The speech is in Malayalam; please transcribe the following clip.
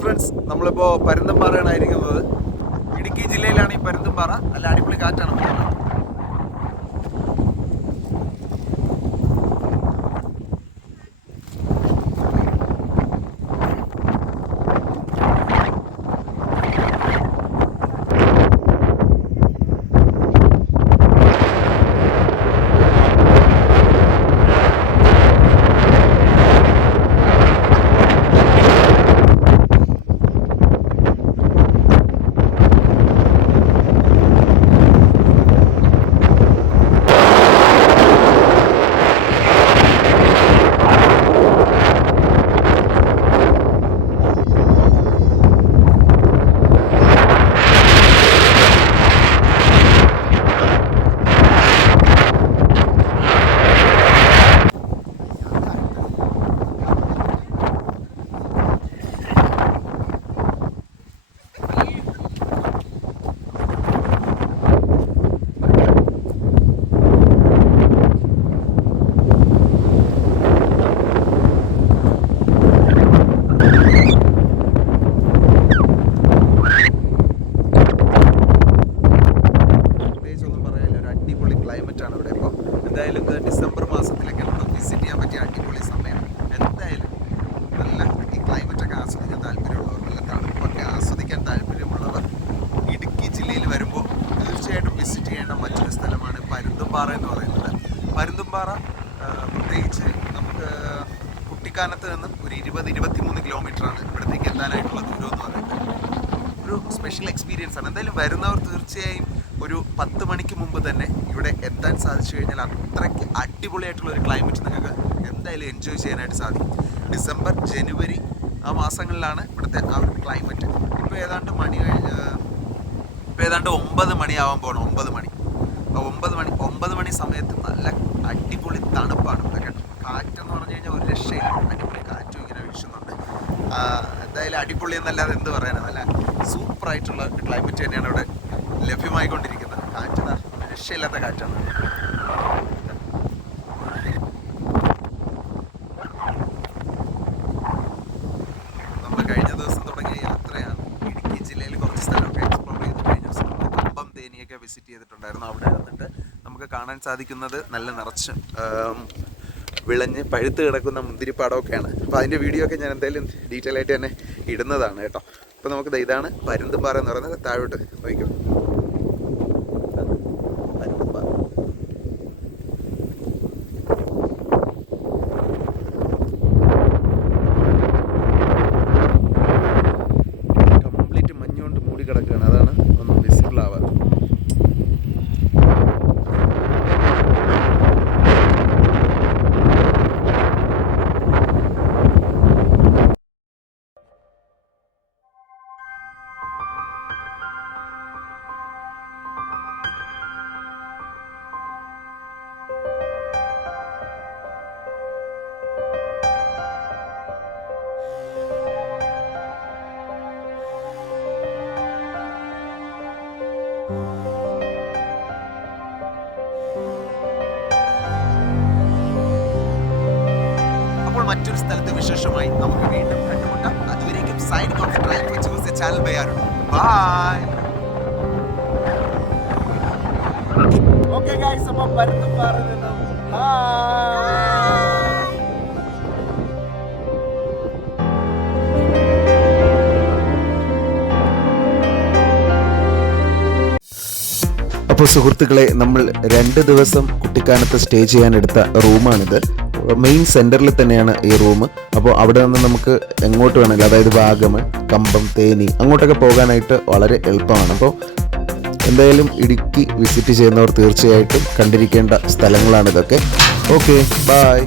ഫ്രണ്ട്സ് നമ്മളിപ്പോൾ പരുന്തമ്പാറയാണ് ഇരിക്കുന്നത് ഇടുക്കി ജില്ലയിലാണ് ഈ പരുന്തമ്പാറ നല്ല അടിപൊളി കാറ്റാണ് പോകുന്നത് പ്രത്യേകിച്ച് ഒന്നും പറയാനില്ല ഒരു അടിപൊളി ക്ലൈമറ്റ് ആണ് ഇവിടെ ഇപ്പോൾ എന്തായാലും ഇത് ഡിസംബർ മാസത്തിലൊക്കെ നമുക്ക് വിസിറ്റ് ചെയ്യാൻ പറ്റിയ അടിപൊളി സമയം എന്തായാലും നല്ല ഈ ക്ലൈമറ്റ് ഒക്കെ ആസ്വദിക്കാൻ താല്പര്യമുള്ളവർ നല്ല തണുപ്പൊക്കെ ആസ്വദിക്കാൻ താല്പര്യമുള്ളവർ ഇടുക്കി ജില്ലയിൽ വരുമ്പോൾ തീർച്ചയായിട്ടും വിസിറ്റ് ചെയ്യേണ്ട മറ്റൊരു സ്ഥലമാണ് പരുന്തുംപാറ എന്ന് പറയുന്നത് പരുന്തുംപാറ പ്രത്യേകിച്ച് നമുക്ക് കുട്ടിക്കാനത്ത് നിന്ന് ഒരു ഇരുപത് ഇരുപത്തിമൂന്ന് കിലോമീറ്ററാണ് ഇവിടത്തേക്ക് എത്താനായിട്ടുള്ള ദൂരം എന്ന് പറയുന്നത്. ഒരു സ്പെഷ്യൽ എക്സ്പീരിയൻസ് ആണ്. എന്തായാലും വരുന്നവർ തീർച്ചയായും ഒരു പത്ത് മണിക്ക് മുമ്പ് തന്നെ ഇവിടെ എത്താൻ സാധിച്ചു കഴിഞ്ഞാൽ അത്രയ്ക്ക് അടിപൊളിയായിട്ടുള്ള ഒരു ക്ലൈമറ്റ് നിങ്ങൾക്ക് എന്തായാലും എൻജോയ് ചെയ്യാനായിട്ട് സാധിക്കും. ഡിസംബർ ജനുവരി ആ മാസങ്ങളിലാണ് ഇവിടുത്തെ ആ ഒരു ക്ലൈമറ്റ് ഇപ്പോൾ ഏതാണ്ട് മണി ഇപ്പോൾ ഏതാണ്ട് ഒമ്പത് മണിയാവാൻ പോകണം ഒമ്പത് മണി. ഒമ്പത് മണി സമയത്ത് നല്ല അടിപൊളി തണുപ്പാണ് ഇവിടെ കേട്ടോ. കാറ്റെന്ന് പറഞ്ഞു കഴിഞ്ഞാൽ ഒരു രക്ഷയില്ല. അടിപൊളി കാറ്റും ഇങ്ങനെ വീശുന്നുണ്ട്. എന്തായാലും അടിപൊളി എന്നല്ലാതെ എന്ത് പറയാനാണ് നല്ല സൂപ്പറായിട്ടുള്ള ക്ലൈമറ്റ് തന്നെയാണ് ഇവിടെ ലഭ്യമായിക്കൊണ്ടിരിക്കുന്നത്. കാറ്റ് രക്ഷയില്ലാത്ത കാറ്റാണ്. വിസിറ്റ് ചെയ്തിട്ടുണ്ടായിരുന്നു. അവിടെ വന്നിട്ട് നമുക്ക് കാണാൻ സാധിക്കുന്നത് നല്ല നിറച്ച് വിളഞ്ഞ് പഴുത്ത് കിടക്കുന്ന മുന്തിരിപ്പാടമൊക്കെയാണ്. അപ്പോൾ അതിന്റെ വീഡിയോ ഒക്കെ ഞാൻ എന്തായാലും ഡീറ്റെയിൽ ആയിട്ട് തന്നെ ഇടുന്നതാണ് കേട്ടോ. അപ്പോൾ നമുക്ക് ഇതാണ് പരുന്തുംപാറ എന്ന് പറയുന്നത്. താഴോട്ട് നോക്കിക്കോ. അപ്പോൾ മറ്റൊരു സ്ഥലത്തെ വിശേഷമായി നമുക്ക് വീണ്ടും കണ്ടുമുട്ടാം. അതുവരേക്കും signing off try choose a channel bye R bye okay guys അപ്പോൾ പരുത്തും പറഞ്ഞു അപ്പോൾ സുഹൃത്തുക്കളെ നമ്മൾ രണ്ട് ദിവസം കുട്ടിക്കാനത്ത് സ്റ്റേ ചെയ്യാൻ എടുത്ത റൂമാണിത്. മെയിൻ സെന്ററിൽ തന്നെയാണ് ഈ റൂം. അപ്പോൾ അവിടെ നിന്ന് നമുക്ക് എങ്ങോട്ട് വേണമെങ്കിലും അതായത് വാഗമൺ കമ്പം തേനി അങ്ങോട്ടൊക്കെ പോകാനായിട്ട് വളരെ എളുപ്പമാണ്. അപ്പോൾ എന്തായാലും ഇടുക്കി വിസിറ്റ് ചെയ്യുന്നവർ തീർച്ചയായിട്ടും കണ്ടിരിക്കേണ്ട സ്ഥലങ്ങളാണിതൊക്കെ. Okay bye